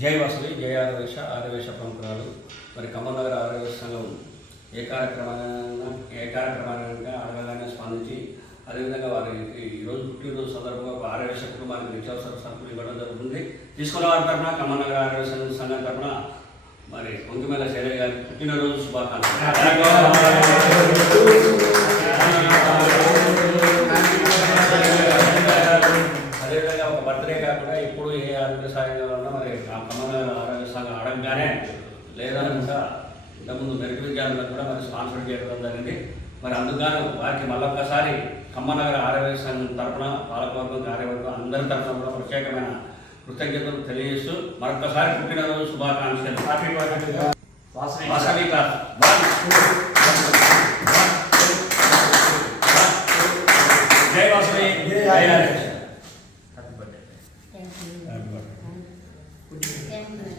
జై వాసవి జై ఆర్యవేశ ప్రముఖురాలు మరి ఖమ్మం నగర ఆర్యవేశ సంఘం ఏ కార్యక్రమాన్ని అడగగానే స్పందించి అదేవిధంగా వారికి ఈరోజు పుట్టినరోజు సందర్భంగా ఒక ఆర్యవేశ కుటుంబానికి నిత్యావసర సరుకులు ఇవ్వడం జరుగుతుంది. తీసుకున్న వారి తరఫున ఖమ్మం నగర ఆర్యవేశ సంఘం తరఫున మరి కొంకిమేల శైలయ్య గారి పుట్టినరోజు శుభాకాంక్షలు. అదేవిధంగా ఒక బర్త్డే కాకుండా ఎప్పుడు ఏ ఆరోగ్య సాయం కావాలన్నా మరి ఆ ఖమ్మం నగర ఆరోగ్య సంఘం అడగగానే లేదనుకుంటా ఇంతకుముందు మెరిట్ విద్యార్థులకు కూడా మరి స్పాన్సర్ చేయడం జరిగింది. మరి అందుకని వారికి మళ్ళొక్కసారి ఖమ్మం నగర ఆర్యవేశ సంఘం తరఫున పాలకవర్గం కార్యవర్గం అందరి తరఫున కూడా ప్రత్యేకమైన కృతజ్ఞతలు తెలియజేస్తూ మరొకసారి పుట్టినరోజు శుభాకాంక్షలు. వాసవి క్లాస్ జై వాసవి జై ఆర్యవేశ. Thank you.